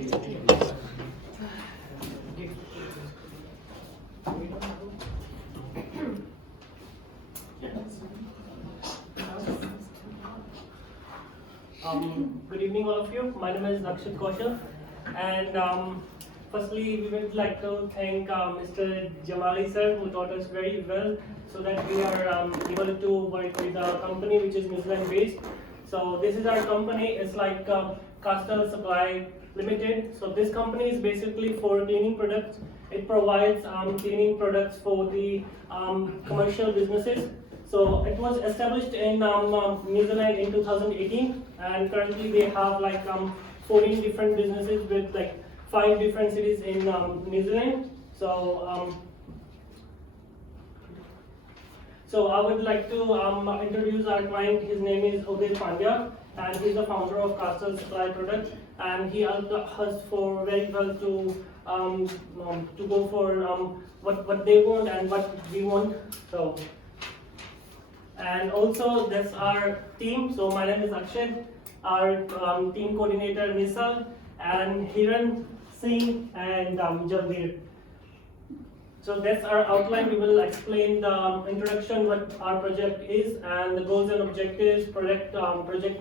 Good evening, all of you. My name is Akshit Kaushal, and firstly, we would like to thank Mr. Jamali sir, who taught us very well, so that we are able to work with a company which is New Zealand based. So this is our company. It's like Castle Supply Limited. So this company is basically for cleaning products. It provides cleaning products for the commercial businesses. So it was established in New Zealand in 2018, and currently they have like 14 different businesses with like 5 different cities in New Zealand. So I would like to introduce our client. His name is Uday Pandya, and he's the founder of Castle Supply Products, and he helped us for very well to go for what they want and what we want. So. And also that's our team. So my name is Akshay, our team coordinator Nisal, and Hiran Singh and Javdir. So that's our outline. We will explain the introduction, what our project is, and the goals and objectives, project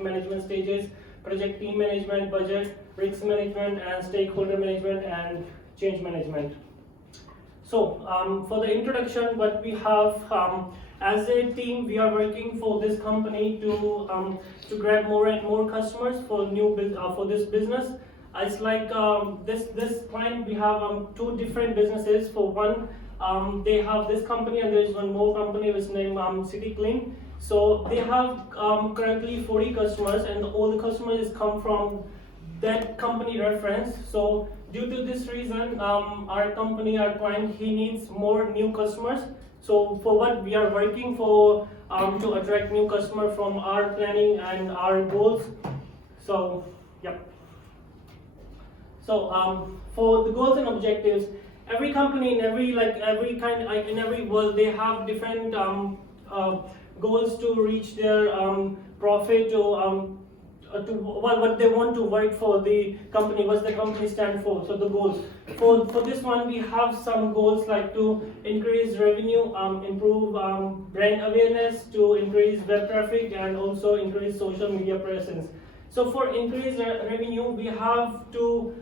management stages, project team management, budget, risk management, and stakeholder management, and change management. So for the introduction, what we have as a team, we are working for this company to grab more and more customers for for this business. It's like this client, we have 2 different businesses. For one, they have this company, and there is one more company which is named City Clean. So they have currently 40 customers, and all the customers come from that company reference. So due to this reason, our client, he needs more new customers. So for what we are working for to attract new customer from our planning and our goals. So yep. So for the goals and objectives, every company in every world, they have different goals to reach their profit, to what they want to work for the company, what the company stand for. So the goals for this one, we have some goals like to increase revenue, improve brand awareness, to increase web traffic, and also increase social media presence. So for increased revenue, we have to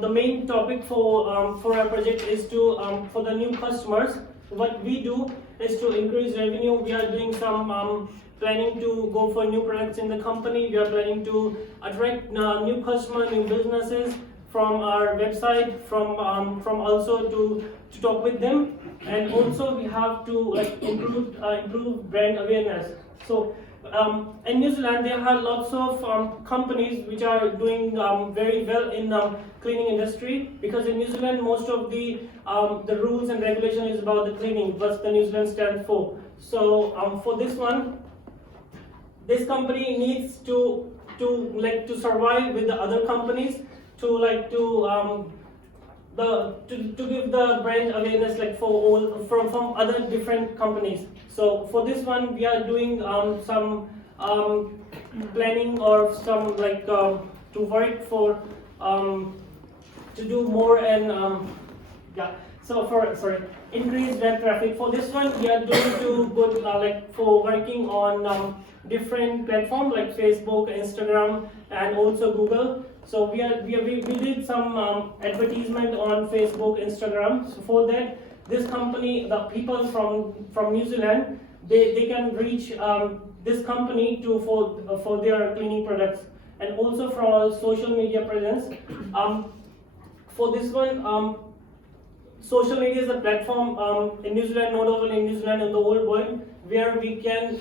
the main topic for our project is to for the new customers. What we do is to increase revenue. We are doing some planning to go for new products in the company. We are planning to attract new customers, new businesses from our website, from also to talk with them, and also we have to like improve brand awareness. So in New Zealand, there are lots of companies which are doing very well in cleaning industry, because in New Zealand most of the rules and regulation is about the cleaning, what the New Zealand stands for. So for this one, this company needs to survive with the other companies, to give the brand awareness like for all from other different companies. So for this one, we are doing some planning or some to work for to do more and yeah. So increase web traffic. For this one, we are doing to go for working on different platforms like Facebook, Instagram, and also Google. So we did some advertisement on Facebook, Instagram. So for that, this company, the people from New Zealand, they can reach this company for their cleaning products, and also for our social media presence. For this one, social media is a platform in New Zealand, not only in New Zealand, in the whole world, where we can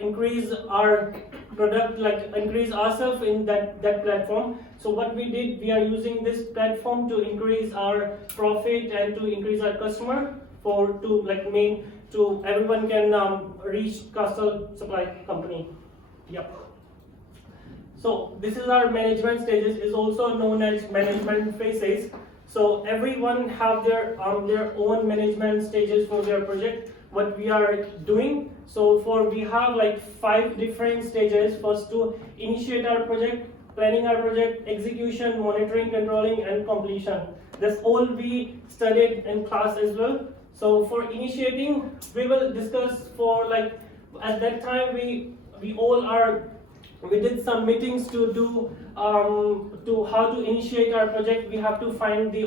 increase our product, increase ourselves in that platform. So what we did, we are using this platform to increase our profit and to increase our customer to everyone can reach Castle Supply Company. Yep. So this is our management stages, is also known as management phases. So everyone have their own management stages for their project, what we are doing. So we have 5 different stages. First, to initiate our project, planning our project, execution, monitoring, controlling, and completion. This all we studied in class as well. So for initiating, we will discuss for like, at that time we did some meetings to do to how to initiate our project. We have to find the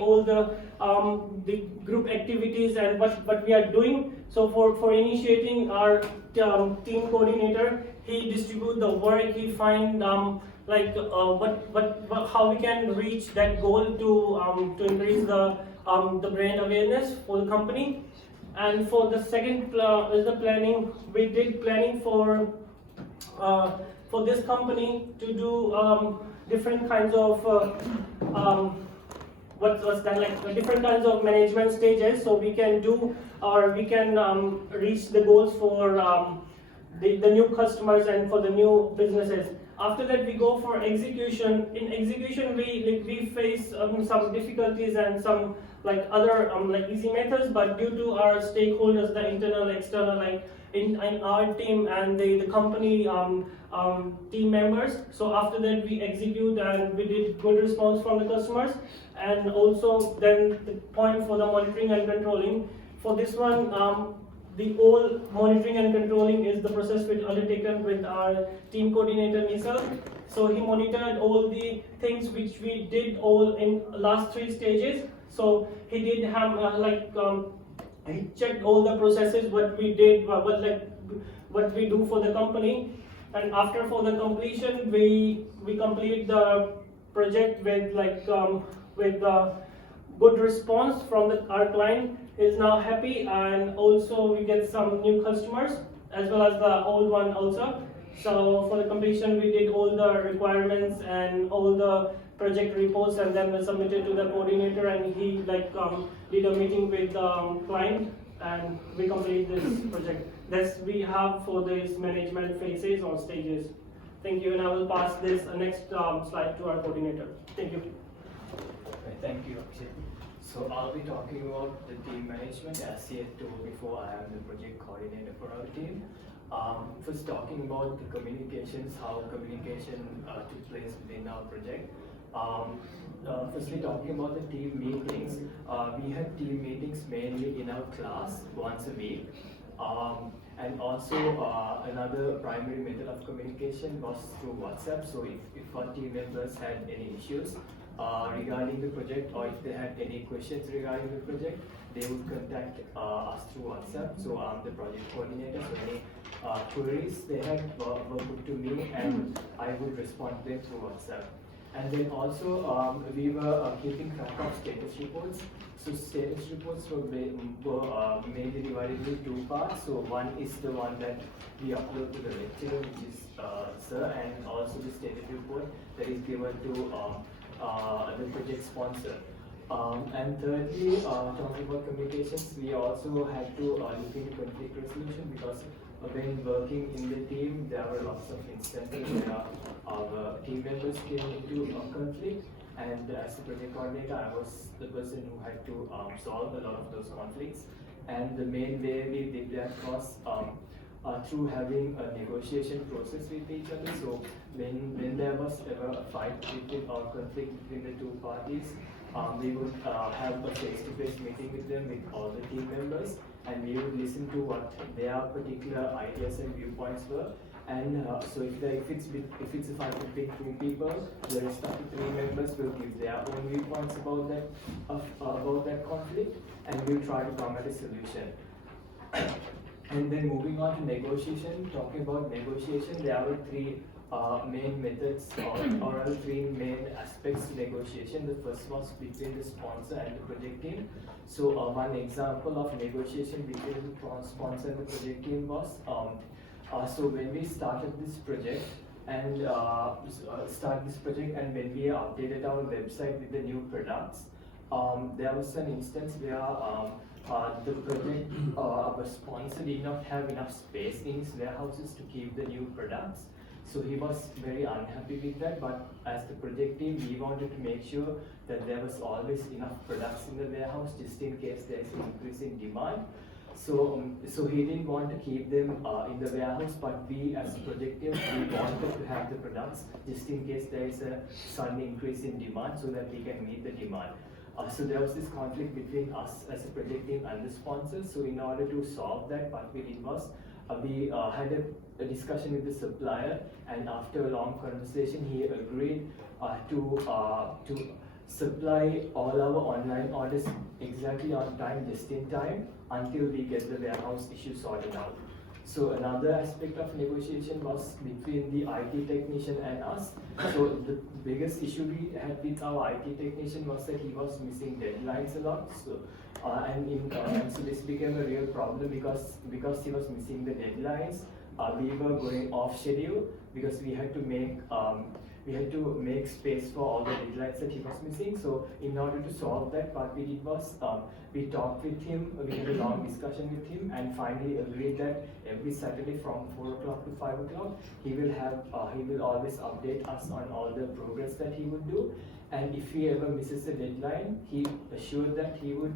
group activities and what we are doing. So for initiating our team coordinator, he distribute the work. He find how we can reach that goal to increase the brand awareness for the company. And for the second is the planning. We did planning for this company to do different kinds of what's that, like different kinds of management stages, so we can do or we can reach the goals for the new customers and for the new businesses. After that, we go for execution. In execution, we face some difficulties and some like other like easy methods, but due to our stakeholders, the internal, external, like in our team and the company team members. So after that, we execute and we did good response from the customers. And also then the point for the monitoring and controlling. For this one, the whole monitoring and controlling is the process which undertaken with our team coordinator Nisal. So he monitored all the things which we did all in last 3 stages. So he did have he checked all the processes what we did, what we do for the company. And after for the completion, we complete the project with good response from our client is now happy, and also we get some new customers as well as the old one also. So for the completion, we did all the requirements and all the project reports, and then we submitted to the coordinator, and he did a meeting with the client, and we complete this project. That's we have for this management phases or stages. Thank you, and I will pass this next slide to our coordinator. Thank you. Thank you, Akshay. So I'll be talking about the team management. As he had told before, I am the project coordinator for our team. First, talking about the communications, how communication took place within our project. Firstly, talking about the team meetings, we had team meetings mainly in our class once a week. And also another primary method of communication was through WhatsApp. So if our team members had any issues regarding the project, or if they had any questions regarding the project, they would contact us through WhatsApp. So I'm the project coordinator, so any queries they had were put to me, and I would respond to them through WhatsApp. And then also we were keeping track of status reports. So status reports were mainly divided into 2 parts. So one is the one that we upload to the lecturer, which is Sir, and also the status report that is given to the project sponsor. And thirdly, talking about communications, we also had to look into conflict resolution, because when working in the team, there were lots of instances where our team members came into a conflict, and as the project coordinator, I was the person who had to solve a lot of those conflicts. And the main way we did that was through having a negotiation process with each other. So when there was ever a fight or conflict between the 2 parties, we would have a face-to-face meeting with them, with all the team members, and we would listen to what their particular ideas and viewpoints were. And so if it's a fight between 2 people, the rest of the 3 members will give their own viewpoints about that conflict, and we'll try to come at a solution. And then moving on to negotiation, talking about negotiation, there were 3 main methods or rather 3 main aspects to negotiation. The first was between the sponsor and the project team. So one example of negotiation between the sponsor and the project team was so when we started this project and when we updated our website with the new products, there was an instance where the project, our sponsor did not have enough space in his warehouses to keep the new products. So he was very unhappy with that, but as the project team, we wanted to make sure that there was always enough products in the warehouse, just in case there is an increase in demand. So he didn't want to keep them in the warehouse, but we as a project team, we wanted to have the products just in case there is a sudden increase in demand so that we can meet the demand. So there was this conflict between us as a project team and the sponsors. So in order to solve that, what we did was we had a discussion with the supplier, and after a long conversation, he agreed to supply all our online orders exactly on time, just in time, until we get the warehouse issue sorted out. So another aspect of negotiation was between the IT technician and us. So the biggest issue we had with our IT technician was that he was missing deadlines a lot. And so this became a real problem because he was missing the deadlines. We were going off schedule because we had to make space for all the deadlines that he was missing. So in order to solve that, what we did was we talked with him, we had a long discussion with him, and finally agreed that every Saturday from 4 o'clock to 5 o'clock, he will always update us on all the progress that he would do. And if he ever misses a deadline, he assured that he would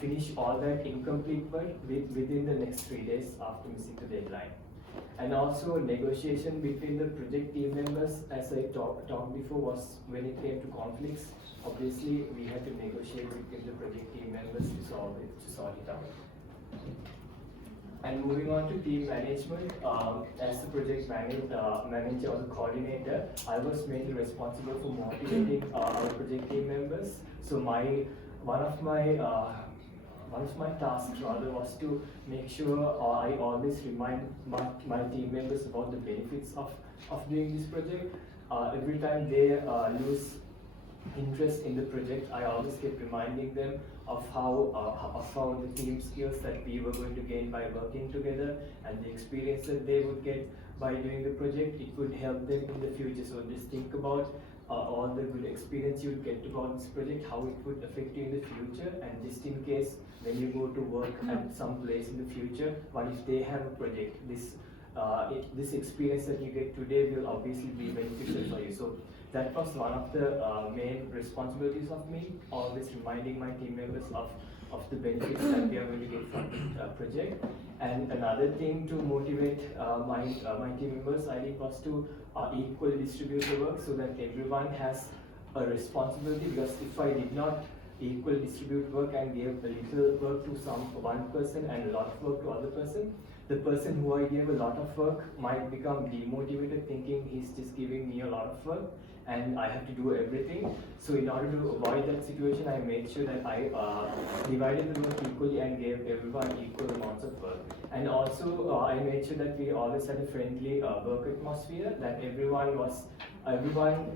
finish all that incomplete work within the next 3 days after missing the deadline. And also negotiation between the project team members, as I talked before, was when it came to conflicts. Obviously, we had to negotiate between the project team members to sort it out. And moving on to team management, as the project manager or the coordinator, I was mainly responsible for motivating our project team members. So one of my tasks rather was to make sure I always remind my team members about the benefits of doing this project. Every time they lose interest in the project, I always kept reminding them of how the team skills that we were going to gain by working together and the experience that they would get by doing the project, it would help them in the future. So just think about all the good experience you would get about this project, how it would affect you in the future, and just in case when you go to work at some place in the future, what if they have a project? This experience that you get today will obviously be beneficial for you. So that was one of the main responsibilities of me, always reminding my team members of the benefits that we are going to get from the project. And another thing to motivate my team members, I think, was to equally distribute the work so that everyone has a responsibility. Because if I did not equally distribute work and gave a little work to one person and a lot of work to other person, the person who I gave a lot of work might become demotivated, thinking he's just giving me a lot of work and I have to do everything. So in order to avoid that situation, I made sure that I divided the work equally and gave everyone equal amounts of work. And also I made sure that we always had a friendly work atmosphere, that everyone,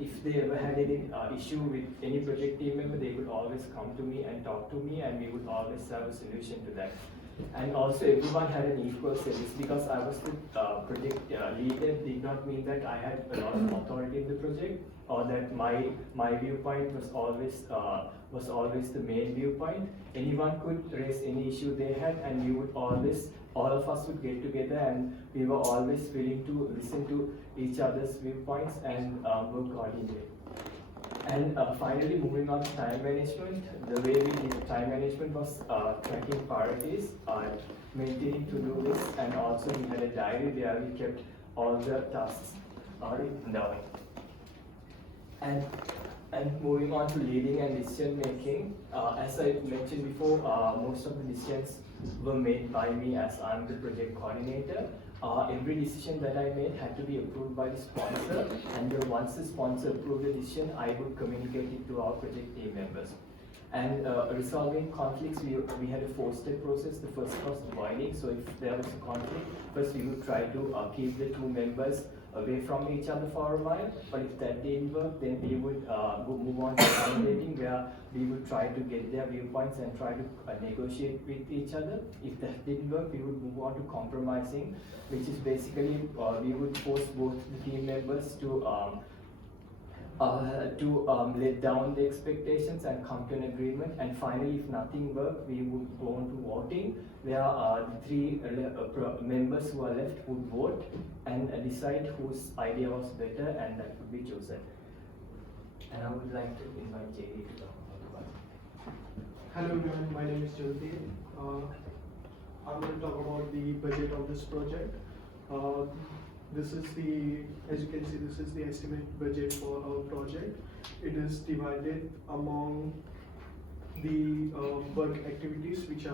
if they ever had any issue with any project team member, they would always come to me and talk to me, and we would always have a solution to that. And also everyone had an equal service. Because I was the project leader did not mean that I had a lot of authority in the project, or that my viewpoint was always the main viewpoint. Anyone could raise any issue they had, and all of us would get together, and we were always willing to listen to each other's viewpoints and work coordinate. And finally, moving on to time management, the way we did time management was tracking priorities, maintaining to-do lists, and also we had a diary where we kept all the tasks written down. And moving on to leading and decision making, as I mentioned before, most of the decisions were made by me, as I'm the project coordinator. Every decision that I made had to be approved by the sponsor, and once the sponsor approved the decision, I would communicate it to our project team members. And resolving conflicts, we had a 4-step process. The first was avoiding. So if there was a conflict, first we would try to keep the two members away from each other for a while. But if that didn't work, then we would move on to accommodating, where we would try to get their viewpoints and try to negotiate with each other. If that didn't work, we would move on to compromising, which is basically we would force both the team members to let down the expectations and come to an agreement. And finally, if nothing worked, we would go on to voting, where the 3 members who are left would vote and decide whose idea was better, and that would be chosen. And I would like to invite JD to talk about it. Hello everyone, my name is Jyoti. I'm going to talk about the budget of this project. This is the, as you can see, this is the estimated budget for our project. It is divided among the work activities which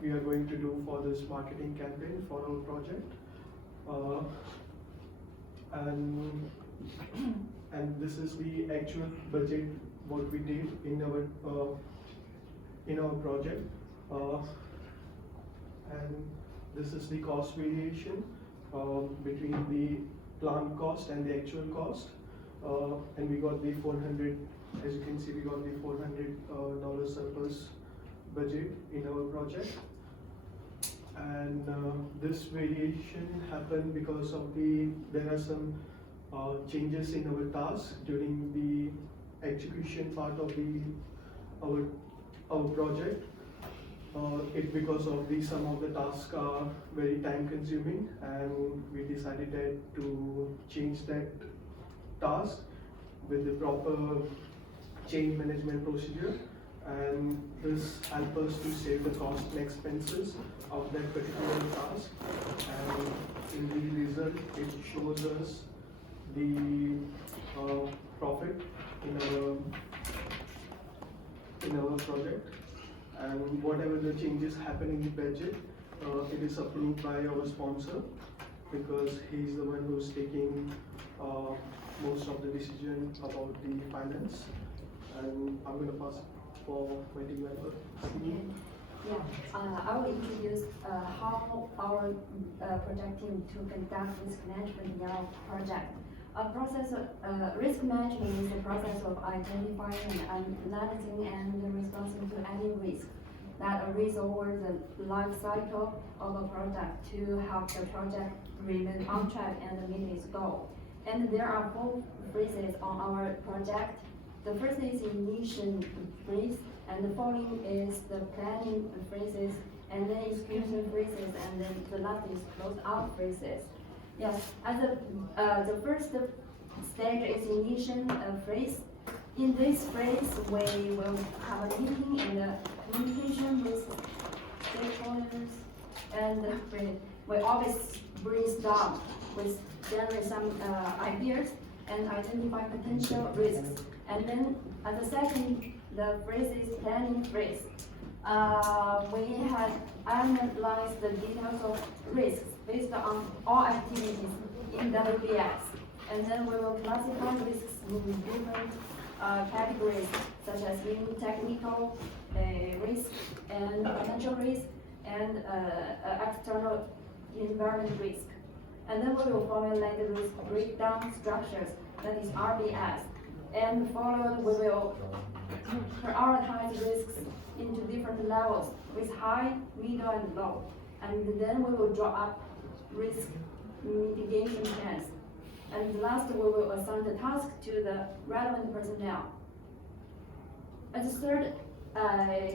we are going to do for this marketing campaign for our project. And this is the actual budget what we did in our project, and this is the cost variation between the planned cost and the actual cost, and we got the 400. As you can see, we got the $400 surplus budget in our project, and this variation happened because of there are some changes in our tasks during the execution part of our project. It because of some of the tasks are very time consuming, and we decided to change that task with the proper change management procedure, and this helps us to save the cost and expenses of that particular task, and in the result it shows us the profit in our project. And whatever the changes happen in the budget, it is approved by our sponsor, because he is the one who is taking most of the decision about the finance. And I'm going to pass for my team member. Yeah, I will introduce how our project team to conduct risk management in our project. Risk management is the process of identifying and analyzing and responding to any risk that arise over the life cycle of a project to help the project remain on track and meet its goal. And there are 4 phases on our project. The first is initiation phase, and the following is the planning phases, and then execution phases, and then the last is close out phases. Yes, as the first stage is initiation phase. In this phase, we will have a meeting and communication with stakeholders, and we always brainstorm with generate some ideas and identify potential risks. And then at the second, the phrase is planning phase. We have analyzed the details of risks based on all activities in WBS. And then we will classify risks in different categories, such as in technical risk and financial risk and external environment risk. And then we will formulate the risk breakdown structures, that is RBS. And followed, we will prioritize risks into different levels with high, middle, and low. And then we will draw up risk mitigation plans. And last, we will assign the task to the relevant personnel. And the third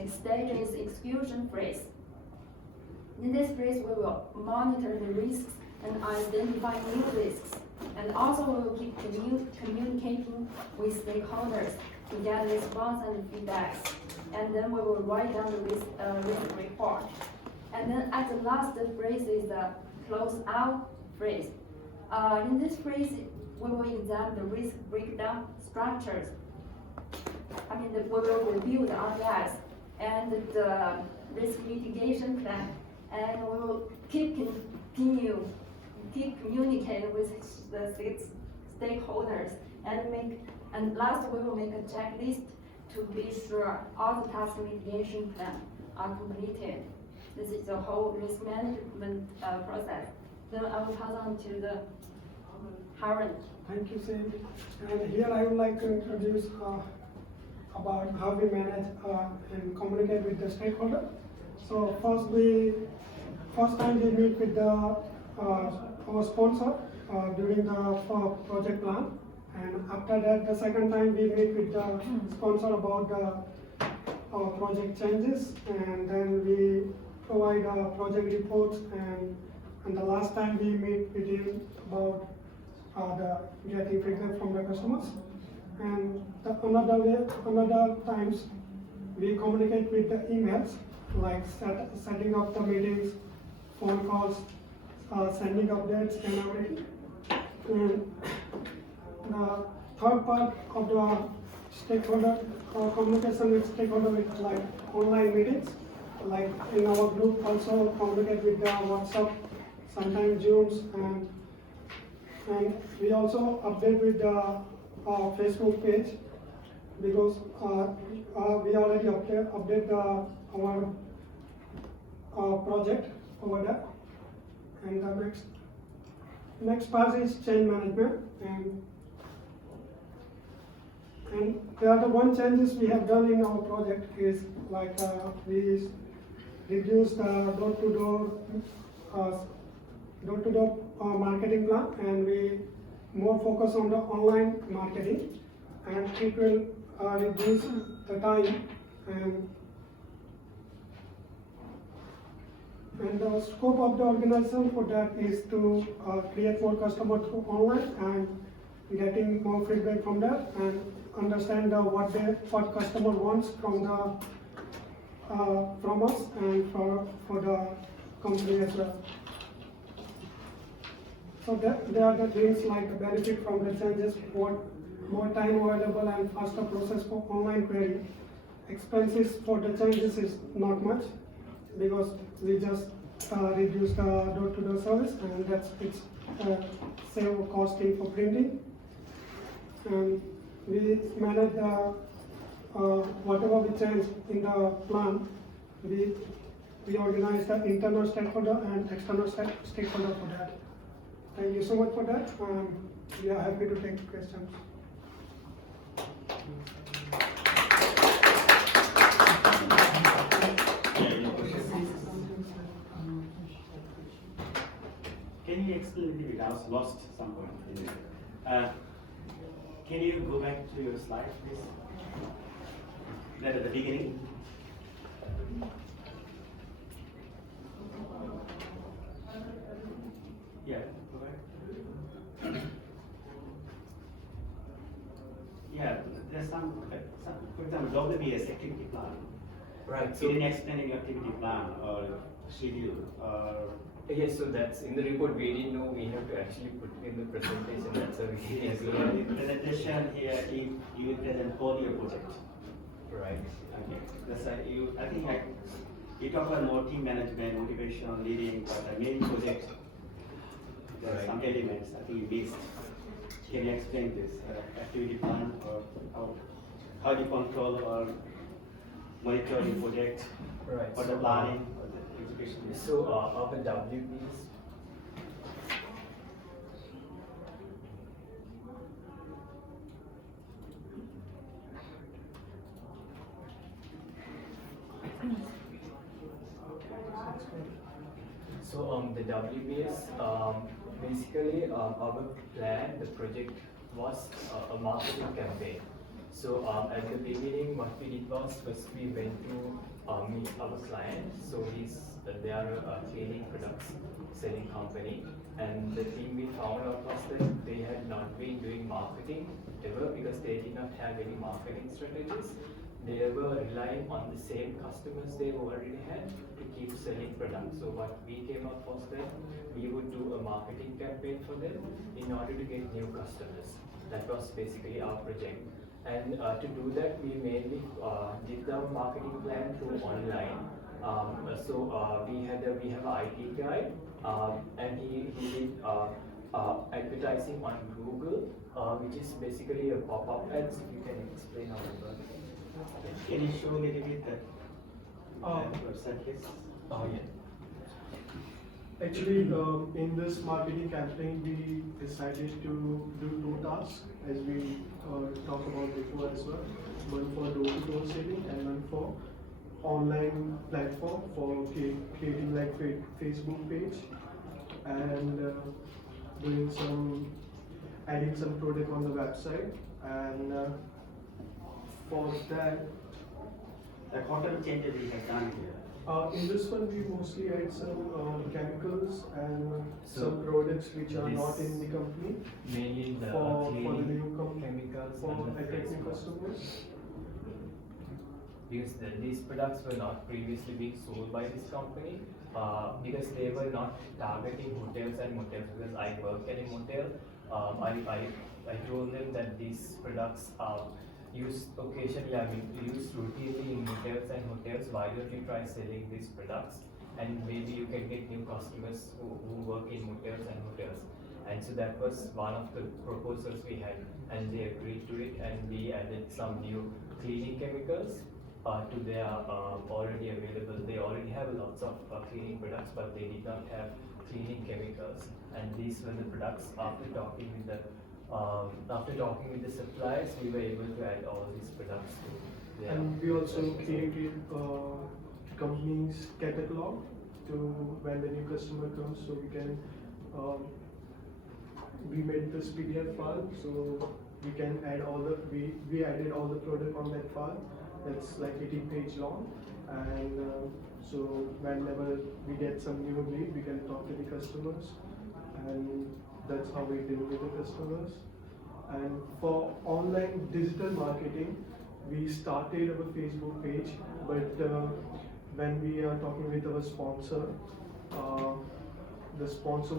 stage is execution phase. In this phase, we will monitor the risks and identify new risks. And also, we will keep communicating with stakeholders to get response and feedbacks. And then we will write down the risk report. And then at the last phase is the close out phase. In this phase, we will examine the risk breakdown structures. We will review the RBS and the risk mitigation plan, and we will keep communicating with the stakeholders, and last we will make a checklist to be sure all the task mitigation plan are completed. This is the whole risk management process. Then I will pass on to the Haran. Thank you, Sid. And here I would like to introduce about how we manage and communicate with the stakeholder. So first time we meet with our sponsor during the project plan, and after that the second time we meet with the sponsor about our project changes, and then we provide project reports, and the last time we meet with him about getting feedback from the customers. And another times we communicate with the emails, like setting up the meetings, phone calls, sending updates and everything. And the third part of the stakeholder communication with stakeholder is like online meetings. Like in our group also communicate with the WhatsApp, sometimes Zooms, and we also update with the Facebook page because we already update our project over there. And the next part is change management, and the other one changes we have done in our project is like we reduced the door-to-door marketing plan, and we more focus on the online marketing, and it will reduce the time and the scope of the organization for that is to create more customers through online and getting more feedback from that and understand what customer wants from us and for the company as well. So there are the things like the benefit from the changes, more time available and faster process for online query. Expenses for the changes is not much because we just reduce the door-to-door service, and it's save costing for printing. And we manage whatever we change in the plan. We organize the internal stakeholder and external stakeholder for that. Thank you so much for that. We are happy to take questions. Can you explain a little bit? I was lost some point in it. Can you go back to your slide, please? That at the beginning. Yeah, go back. Yeah, there's some, for example, WBS activity plan. Right. You didn't explain any activity plan or schedule or. Yes, so that's in the report. We didn't know we have to actually put it in the presentation. That's a Yes, so in the presentation here, you will present all your project. Right. Okay. That's I think you talk about more team management, motivation, leading, but the main project, there are some elements I think you missed. Can you explain this activity plan or how do you control or monitor your project? Right. Or the planning or the execution? So our WBs. So the WBS, basically our plan, the project was a marketing campaign. So at the beginning, what we did was first we went to meet our client. So they are a cleaning products selling company, and the thing we found out was that they had not been doing marketing ever because they did not have any marketing strategies. They were relying on the same customers they already had to keep selling products. So what we came up was that we would do a marketing campaign for them in order to get new customers. That was basically our project. And to do that, we mainly did our marketing plan through online. We have an IT guy, and he did advertising on Google, which is basically a pop-up ads. If you can explain how it works. Can you show me a little bit that website, please? Oh yeah. Actually, in this marketing campaign, we decided to do two tasks, as we talked about before as well. One for door-to-door selling and one for online platform for creating like Facebook page and adding some product on the website. And for that, Like what are the changes we have done here? in this one, we mostly add some chemicals and So some products which are this not in the company Mainly the for the cleaning new company chemicals for and the attracting Facebook. customers. because these products were not previously being sold by this company because they were not targeting hotels and motels. Because I work at a motel, I told them that these products are used occasionally, I mean used routinely in motels and hotels. Why don't you try selling these products? And maybe you can get new customers who work in motels and hotels. And so that was one of the proposals we had, and they agreed to it, and we added some new cleaning chemicals to their already available. They already have lots of cleaning products, but they did not have cleaning chemicals. And these were the products. After talking with the suppliers, we were able to add all these products to their. And we also created company's catalog to when the new customer comes, so we can we made this PDF file, so we can add all the we added all the product on that file. It's like 80-page long, and so whenever we get some new lead, we can talk to the customers, and that's how we deal with the customers. And for online digital marketing, we started our Facebook page, but when we are talking with our sponsor, the sponsor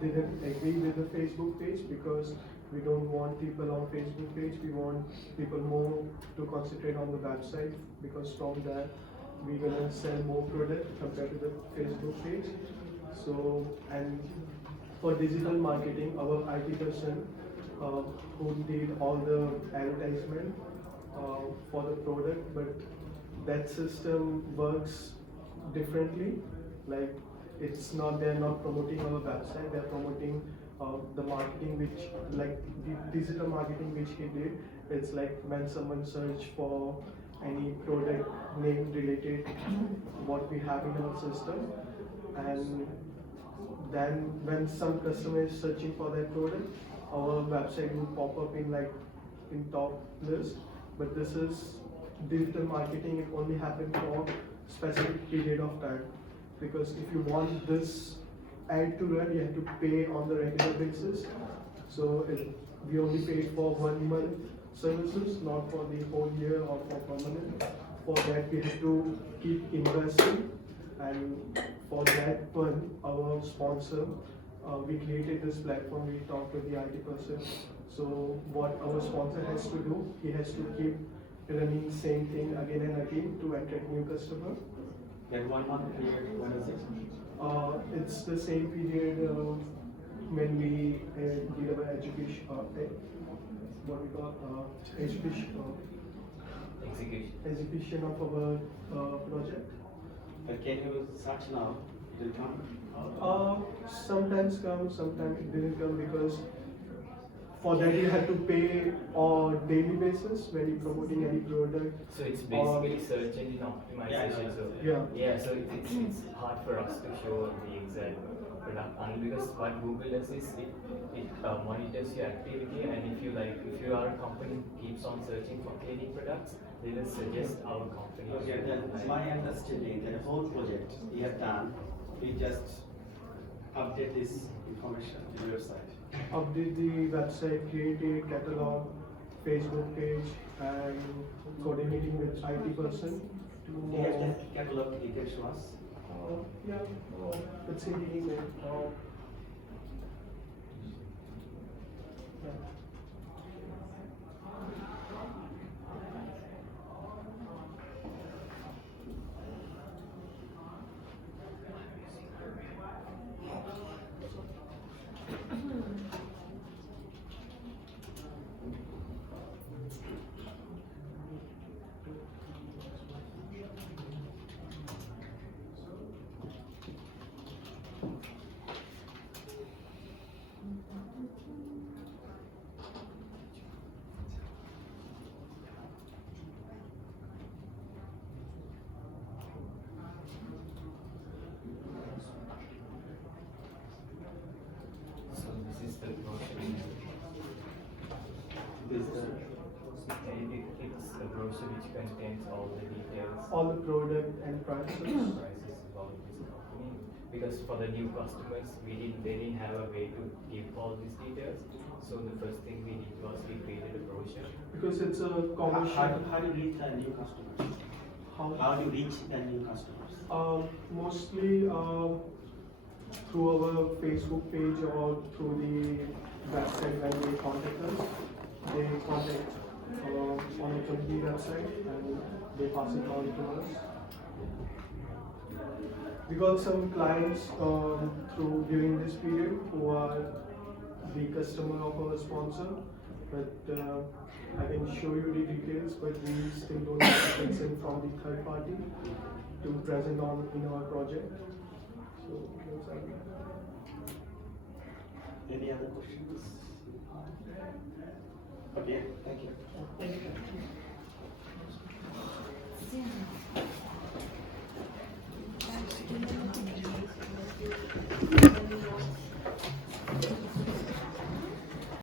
didn't agree with the Facebook page because we don't want people on Facebook page. We want people more to concentrate on the website, because from that we're gonna sell more product compared to the Facebook page. So, and for digital marketing, our IT person who did all the advertisement for the product, but that system works differently. Like, it's not, they're not promoting our website, they're promoting the marketing, which, like the digital marketing which he did. It's like when someone search for any product name related what we have in our system, and then when some customer is searching for that product, our website will pop up in like in top list. But this is digital marketing, it only happens for specific period of time, because if you want this ad to run, you have to pay on the regular basis. So we only paid for 1 month services, not for the whole year or for permanent. For that we have to keep investing, and for that one, our sponsor, we created this platform, we talked with the IT person. So what our sponsor has to do, he has to keep running same thing again and again to attract new customer. That 1 month period, when is it? It's the same period when we did our education, what we call execution of our project. But can you search now? Will it come? Sometimes come, sometimes it didn't come, because for that you have to pay on daily basis when you're promoting any product. So it's basically search engine optimization. Yeah. So it's hard for us to show the exact product, only because what Google does is it monitors your activity, and if you are a company who keeps on searching for cleaning products, they will suggest our company. Okay, then my understanding that the whole project we have done, we just update this information on your website. Update the website, create a catalog, Facebook page, and coordinating with IT person to. Do you have that catalog you can show us? Yeah, it's in the email. Yeah. So this is the brochure. It's a brochure which contains all the details. All the product and prices. Prices about this company, because for the new customers they didn't have a way to give all these details. So the first thing we did was we created a brochure. because it's a How commercial. how do you reach the new customers? How do you reach the new customers? Mostly through our Facebook page or through the website when they contact us. They contact on the company website and they pass it on to us. We got some clients through during this period who are the customer of our sponsor, but I can show you the details, but we still don't have the consent from the third party to present on in our project. So those are Any other questions? Okay, thank you. Thank you.